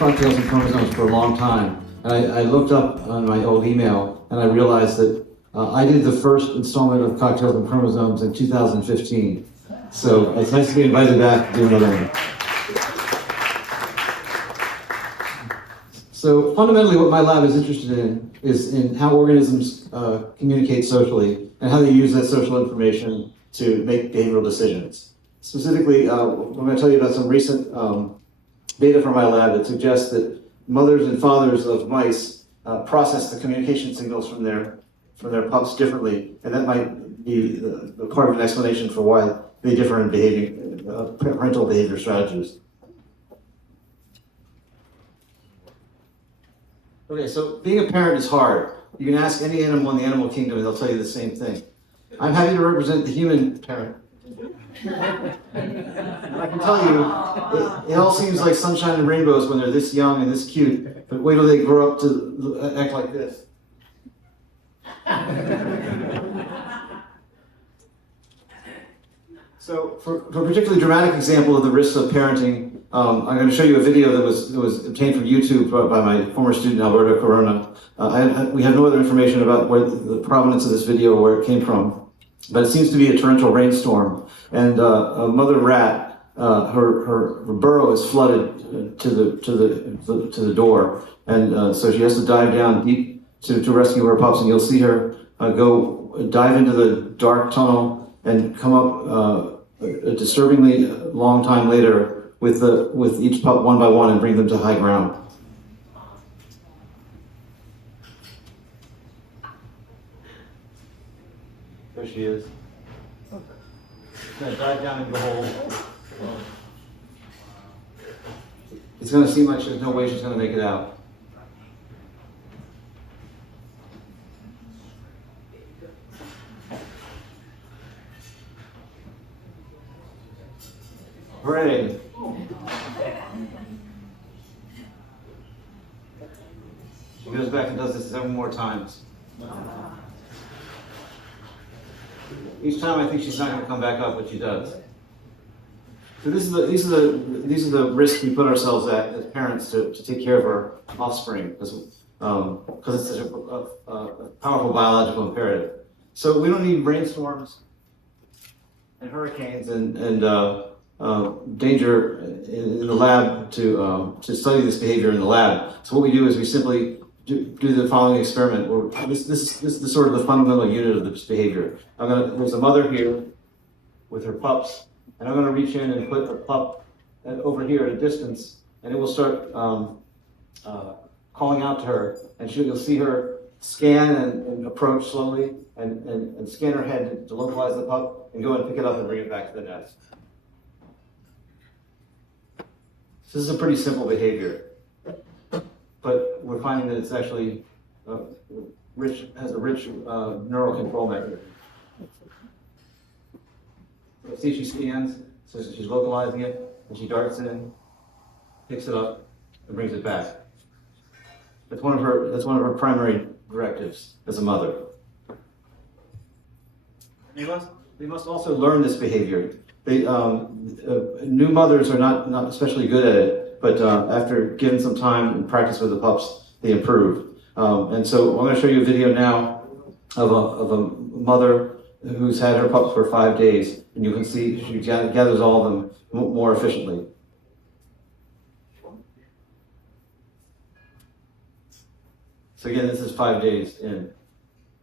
Cocktails and Chromosomes for a long time. And I looked up on my old email and I realized that I did the first installment of Cocktails and Chromosomes in 2015. So it's nice to be invited back to do another one. So fundamentally what my lab is interested in is in how organisms communicate socially and how they use that social information to make behavioral decisions. Specifically, I'm going to tell you about some recent data from my lab that suggests that mothers and fathers of mice process the communication signals from their pups differently, and that might be the part of an explanation for why they differ in behaving, parental behavior strategies. Okay, so being a parent is hard. You can ask any animal in the animal kingdom and they'll tell you the same thing. I'm happy to represent the human parent. And I can tell you, it all seems like sunshine and rainbows when they're this young and this cute, but wait till they grow up to act like this. So for a particularly dramatic example of the risks of parenting, I'm going to show you a video that was obtained from YouTube by my former student, Alberto Corona. We have no other information about where the provenance of this video or where it came from, but it seems to be a torrential rainstorm. And a mother rat, her burrow is flooded to the door, and so she has to dive down deep to rescue her pups. And you'll see her go dive into the dark tunnel and come up a disturbingly long time later with each pup one by one and bring them to high ground. There she is. She's going to dive down into the hole. It's going to seem like there's no way she's going to make it out. Hooray! She goes back and does this 7 more times. Each time I think she's not going to come back up, but she does. So these are the risks we put ourselves at as parents to take care of our offspring, because it's such a powerful biological imperative. So we don't need rainstorms and hurricanes and danger in the lab to study this behavior in the lab. So what we do is we simply do the following experiment. This is sort of the fundamental unit of this behavior. There's a mother here with her pups, and I'm going to reach in and put a pup over here at a distance, and it will start calling out to her, and you'll see her scan and approach slowly, and scan her head to localize the pup, and go and pick it up and bring it back to the nest. So this is a pretty simple behavior, but we're finding that it's actually has a rich neural control mechanism. So see, she scans, so she's localizing it, and she darts in, picks it up, and brings it back. That's one of her primary directives as a mother. They must also learn this behavior. New mothers are not especially good at it, but after given some time and practice with the pups, they improve. And so I'm going to show you a video now of a mother who's had her pups for 5 days, and you can see she gathers all of them more efficiently. So again, this is 5 days in,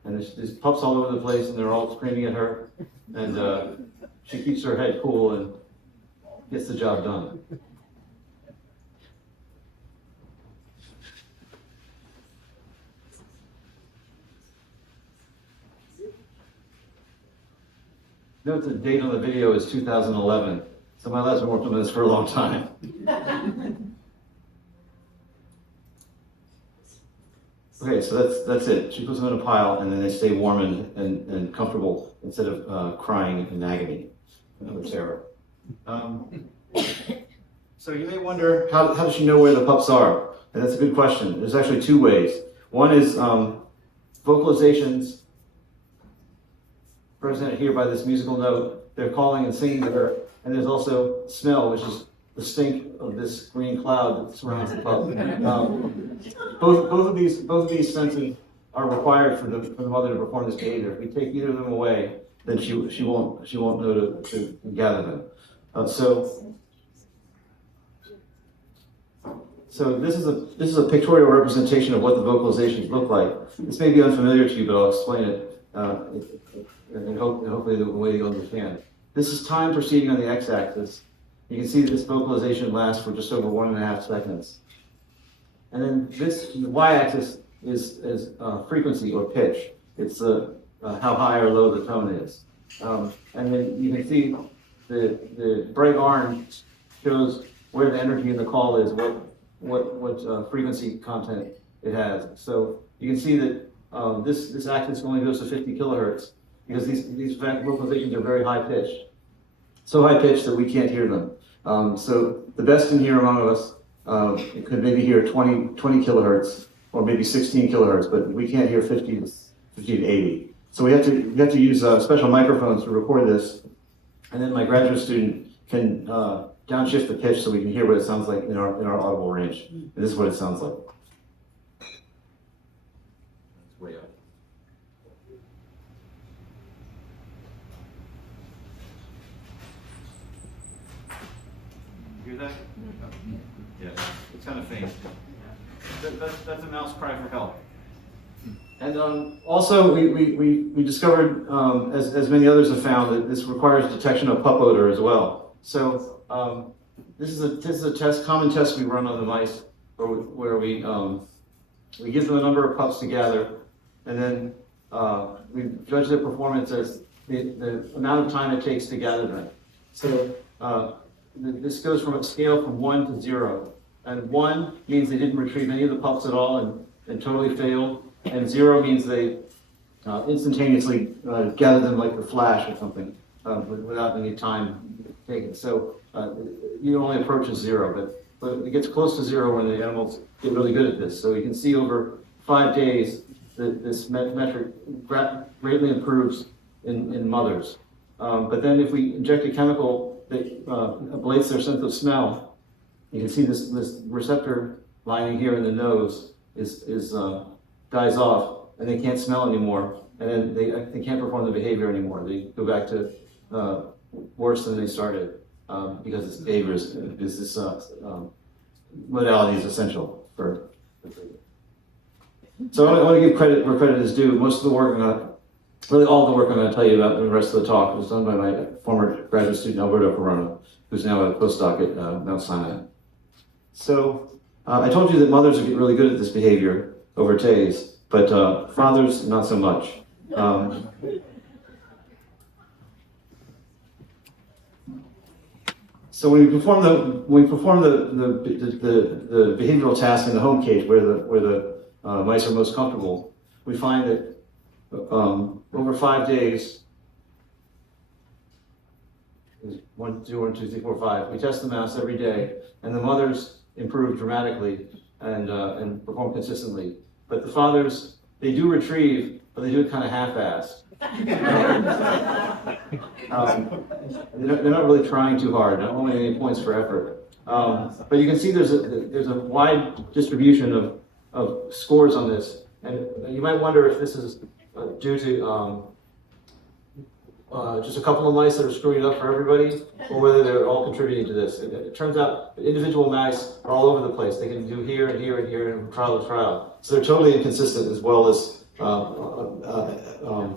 and there's pups all over the place, and they're all screaming at her, and she keeps her head cool and gets the job done. Note the date on the video is 2011, so my lab's been working on this for a long time. Okay, so that's it. She puts them in a pile, and then they stay warm and comfortable instead of crying in agony or terror. So you may wonder, how does she know where the pups are? And that's a good question. There's actually 2 ways. One is vocalizations, represented here by this musical note. They're calling and singing to her. And there's also smell, which is the stink of this green cloud that surrounds the pup. Both of these senses are required for the mother to perform this behavior. If we take either of them away, then she won't know to gather them. So this is a pictorial representation of what the vocalizations look like. This may be unfamiliar to you, but I'll explain it, and hopefully the way you'll understand. This is time proceeding on the x-axis. You can see that this vocalization lasts for just over 1.5 seconds. And then the y-axis is frequency or pitch. It's how high or low the tone is. And then you can see the bright orange shows where the energy in the call is, what frequency content it has. So you can see that this axis only goes to 50 kilohertz because these vocalizations are very high pitched. So high pitched that we can't hear them. So the best in here among us could maybe hear 20 kilohertz or maybe 16 kilohertz, but we can't hear 50 to 80. So we have to use special microphones to record this, and then my graduate student can downshift the pitch so we can hear what it sounds like in our audible range. And this is what it sounds like. It's way up. Hear that? Yeah, it's kind of faint. That's a mouse cry for help. And also, we discovered, as many others have found, that this requires detection of pup odor as well. So this is a common test we run on the mice, where we give them a number of pups to gather, and then we judge their performance as the amount of time it takes to gather them. So this goes from a scale from 1 to 0. And 1 means they didn't retrieve any of the pups at all and totally failed. And 0 means they instantaneously gather them like the flash or something without any time taken. So you only approach 0, but it gets close to 0 when the animals get really good at this. So you can see over 5 days that this metric greatly improves in mothers. But then if we inject a chemical that ablates their sense of smell, you can see this receptor lining here in the nose dies off, and they can't smell anymore, and then they can't perform the behavior anymore. They go back to worse than they started because this behavior this modality is essential for. So I want to give credit where credit is due. Most of the work really all the work I'm going to tell you about in the rest of the talk was done by my former graduate student Alberto Corona, who's now a postdoc at Mount Sinai. So I told you that mothers get really good at this behavior over Tays, but fathers not so much. So when we perform the behavioral task in the home cage where the mice are most comfortable, we find that over 5 days, 1, 2, 1, 2, 3, 4, 5. We test the mouse every day, and the mothers improve dramatically and perform consistently. But the fathers, they do retrieve, but they do it kind of half-assed. They're not really trying too hard. Not only any points for effort. But you can see there's a wide distribution of scores on this, and you might wonder if this is due to just a couple of mice that are screwing it up for everybody, or whether they're all contributing to this. It turns out that individual mice are all over the place. They can do here and here and here and trial to trial. So they're totally inconsistent as well as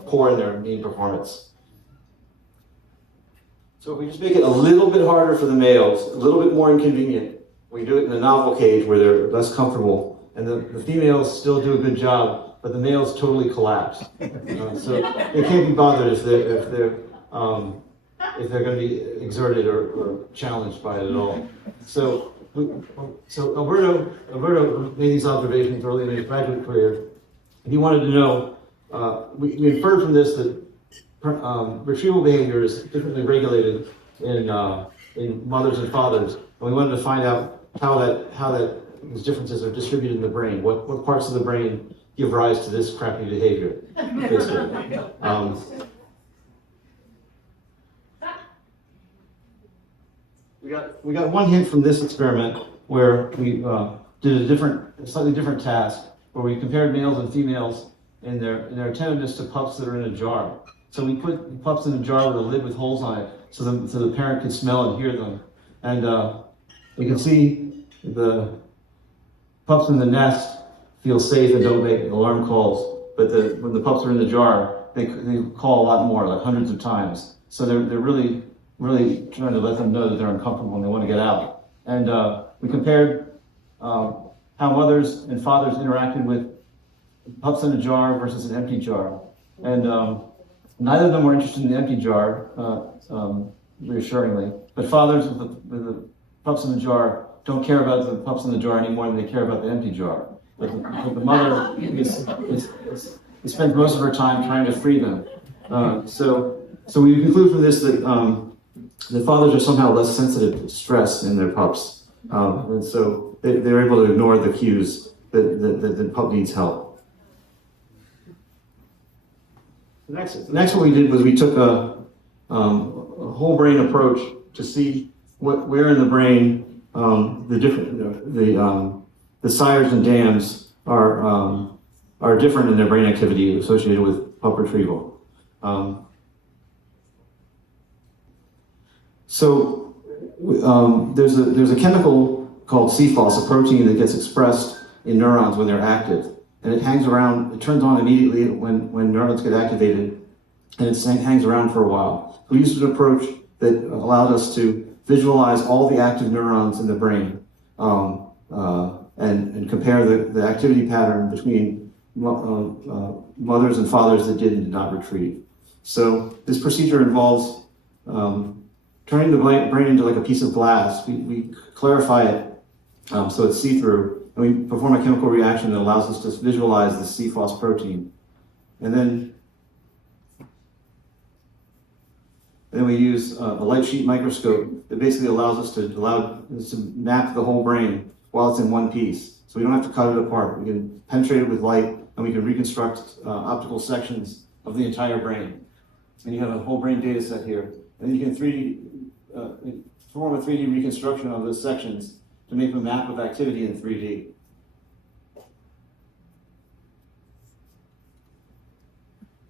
poor in their mean performance. So if we just make it a little bit harder for the males, a little bit more inconvenient, we do it in a novel cage where they're less comfortable, and the females still do a good job, but the males totally collapse. So they can't be bothered if they're going to be exerted or challenged by it at all. So Alberto made these observations early in his graduate career. He wanted to know, we inferred from this that retrieval behavior is differently regulated in mothers and fathers, and we wanted to find out how these differences are distributed in the brain. What parts of the brain give rise to this crappy behavior, basically. we got one hint from this experiment where we did a slightly different task where we compared males and females in their attentiveness to pups that are in a jar. So we put pups in a jar with a lid with holes on it so the parent could smell and hear them. And you can see the pups in the nest feel safe and don't make alarm calls, but when the pups are in the jar, they call a lot more, like hundreds of times. So they're really trying to let them know that they're uncomfortable and they want to get out. And we compared how mothers and fathers interacted with pups in a jar versus an empty jar. And neither of them were interested in the empty jar, reassuringly, but fathers with the pups in the jar don't care about the pups in the jar any more than they care about the empty jar. But the mother spends most of her time trying to free them. So we conclude from this that the fathers are somehow less sensitive to stress in their pups. And so they're able to ignore the cues that the pup needs help. Next what we did was we took a whole brain approach to see where in the brain the sires and dams are different in their brain activity associated with pup retrieval. There's a chemical called CFOS, a protein that gets expressed in neurons when they're active, and it hangs around. It turns on immediately when neurons get activated, and it hangs around for a while. We used an approach that allowed us to visualize all the active neurons in the brain and compare the activity pattern between mothers and fathers that did and did not retrieve. So this procedure involves turning the brain into like a piece of glass. We clarify it so it's see-through, and we perform a chemical reaction that allows us to visualize the CFOS protein. And then we use a light sheet microscope that basically allows us to map the whole brain while it's in one piece. So we don't have to cut it apart. We can penetrate it with light, and we can reconstruct optical sections of the entire brain. And you have a whole brain data set here. And you can perform a 3D reconstruction of those sections to make a map of activity in 3D.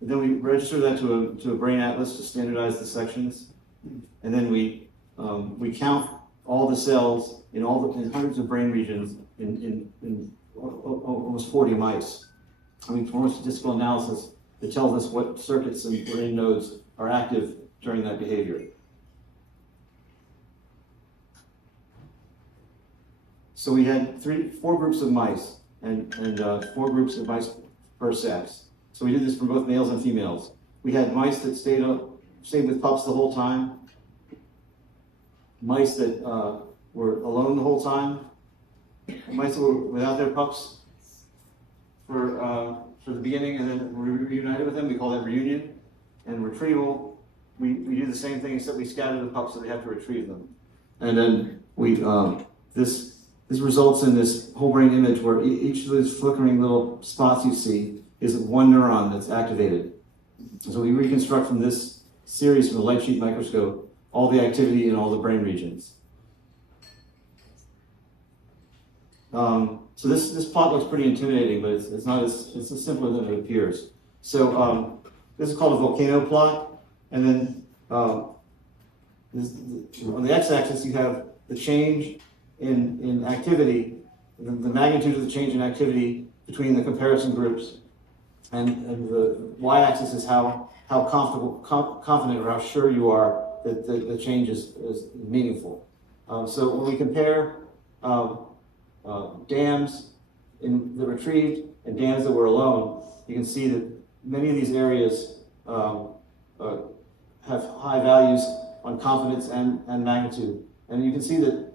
And then we register that to a brain atlas to standardize the sections, and then we count all the cells in hundreds of brain regions in almost 40 mice. And we perform a statistical analysis that tells us what circuits and brain nodes are active during that behavior. So we had four groups of mice and 4 groups of mice per sex. So we did this for both males and females. We had mice that stayed with pups the whole time, mice that were alone the whole time, mice that were without their pups for the beginning, and then we reunited with them. We call that reunion. And retrieval, we do the same thing except we scatter the pups so they have to retrieve them. And then this results in this whole brain image where each of those flickering little spots you see is one neuron that's activated. So we reconstruct from this series from the light sheet microscope all the activity in all the brain regions. So this plot looks pretty intimidating, but it's simpler than it appears. So this is called a volcano plot, and then on the x-axis you have the change in activity, the magnitude of the change in activity between the comparison groups, and the y-axis is how confident or how sure you are that the change is meaningful. So when we compare dams that retrieved and dams that were alone, you can see that many of these areas have high values on confidence and magnitude. And you can see that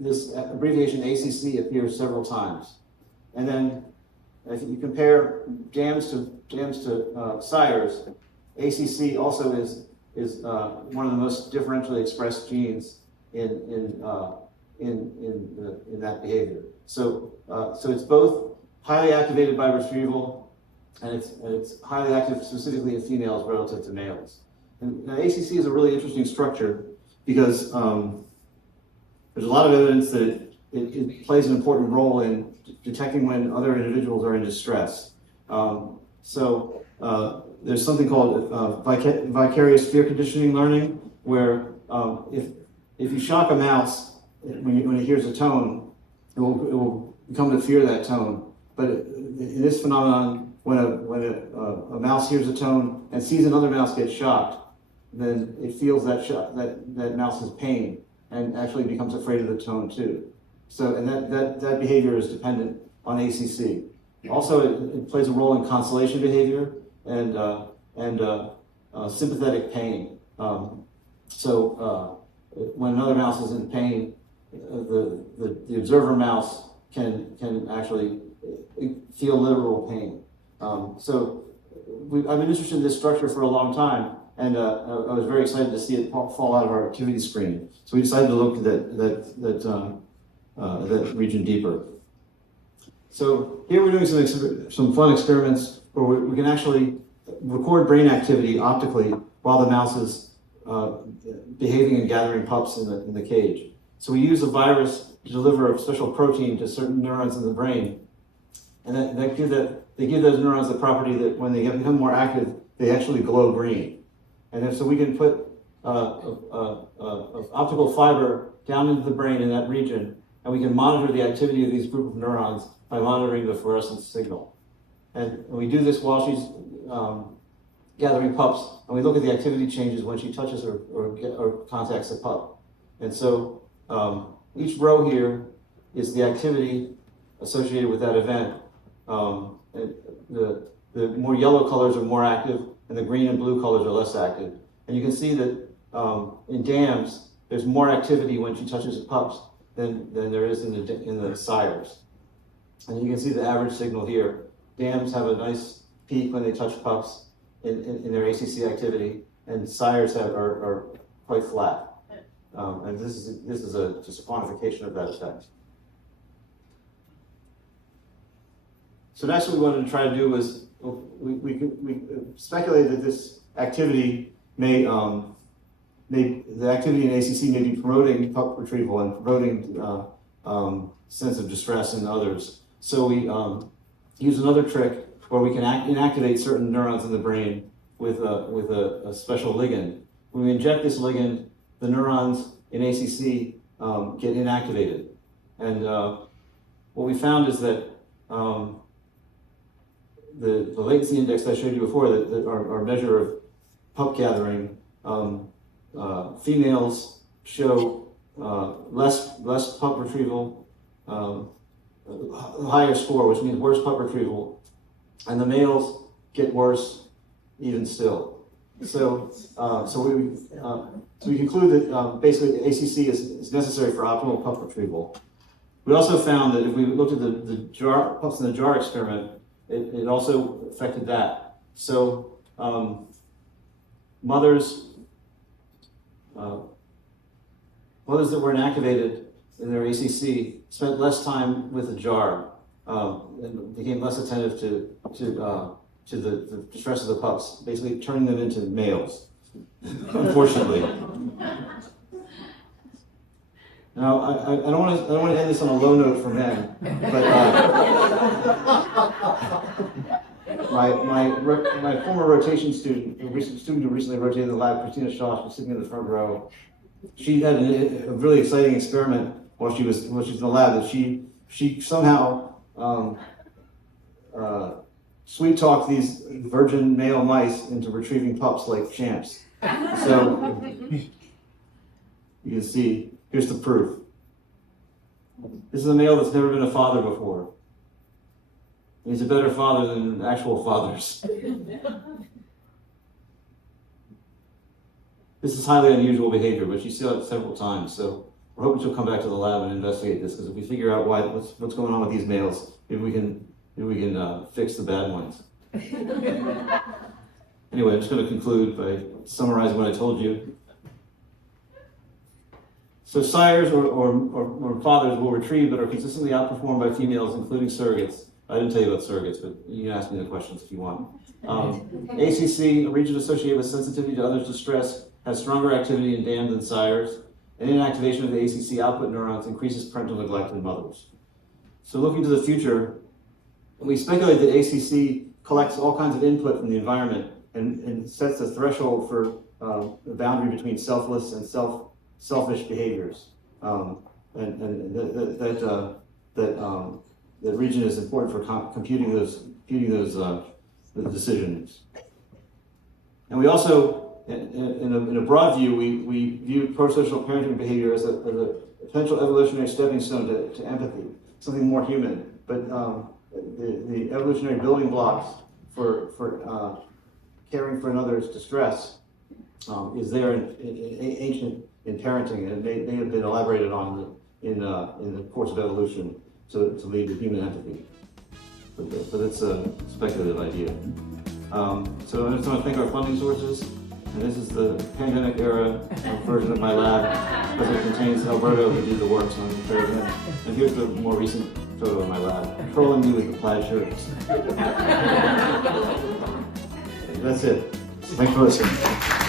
this abbreviation ACC appears several times. And then if you compare dams to sires, ACC also is one of the most differentially expressed genes in that behavior. So it's both highly activated by retrieval, and it's highly active specifically in females relative to males. And now ACC is a really interesting structure because there's a lot of evidence that it plays an important role in detecting when other individuals are in distress. There's something called vicarious fear conditioning learning, where if you shock a mouse when it hears a tone, it will become to fear that tone. But in this phenomenon, when a mouse hears a tone and sees another mouse get shocked, then it feels that mouse's pain and actually becomes afraid of the tone too. So, and that behavior is dependent on ACC. Also, it plays a role in consolation behavior and sympathetic pain. When another mouse is in pain, the observer mouse can actually feel literal pain. I've been interested in this structure for a long time, and I was very excited to see it fall out of our activity screen. So we decided to look at that region deeper. So here we're doing some fun experiments where we can actually record brain activity optically while the mouse is behaving and gathering pups in the cage. So we use a virus to deliver a special protein to certain neurons in the brain, and they give those neurons the property that when they become more active, they actually glow green. And so we can put optical fiber down into the brain in that region, and we can monitor the activity of these group of neurons by monitoring the fluorescence signal. And we do this while she's gathering pups, and we look at the activity changes when she touches or contacts a pup. And so each row here is the activity associated with that event. The more yellow colors are more active, and the green and blue colors are less active. And you can see that in dams, there's more activity when she touches the pups than there is in the sires. And you can see the average signal here. Dams have a nice peak when they touch pups in their ACC activity, and sires are quite flat. And this is just a quantification of that effect. So next what we wanted to try to do was, we speculated that this activity the activity in ACC may be promoting pup retrieval and promoting sense of distress in others. So we use another trick where we can inactivate certain neurons in the brain with a special ligand. When we inject this ligand, the neurons in ACC get inactivated. And what we found is that the latency index that I showed you before, that our measure of pup gathering, females show less pup retrieval, higher score, which means worse pup retrieval, and the males get worse even still. So we conclude that basically ACC is necessary for optimal pup retrieval. We also found that if we looked at the jar pups in the jar experiment, it also affected that. So mothers that were inactivated in their ACC spent less time with the jar and became less attentive to the distress of the pups, basically turning them into males, unfortunately. Now, I don't want to end this on a low note for men, but my former rotation student, a student who recently rotated the lab, Christina Shaw, was sitting in the front row. She had a really exciting experiment while she was in the lab, that she somehow sweet talked these virgin male mice into retrieving pups like champs. So you can see, here's the proof. This is a male that's never been a father before. He's a better father than actual fathers. This is highly unusual behavior, but she saw it several times. So we're hoping she'll come back to the lab and investigate this, because if we figure out what's going on with these males, maybe we can fix the bad ones. Anyway, I'm just going to conclude by summarizing what I told you. So sires or fathers will retrieve but are consistently outperformed by females, including surrogates. I didn't tell you about surrogates, but you can ask me the questions if you want. ACC, a region associated with sensitivity to others' distress, has stronger activity in dam than sires. and inactivation of the ACC output neurons increases parental neglect in mothers. So looking to the future, we speculate that ACC collects all kinds of input from the environment and sets a threshold for the boundary between selfless and selfish behaviors. That region is important for computing those the decisions. And we also, in a broad view, we view prosocial parenting behavior as a potential evolutionary stepping stone to empathy, something more human. But the evolutionary building blocks for caring for another's distress is there in parenting, and may have been elaborated on in the course of evolution to lead to human empathy. But it's a speculative idea. So I just want to thank our funding sources, and this is the pandemic era version of my lab, because it contains Alberto who did the work, so I'm compared to him. And here's the more recent photo of my lab, trolling me with the plaid shirts. That's it. Thanks for listening.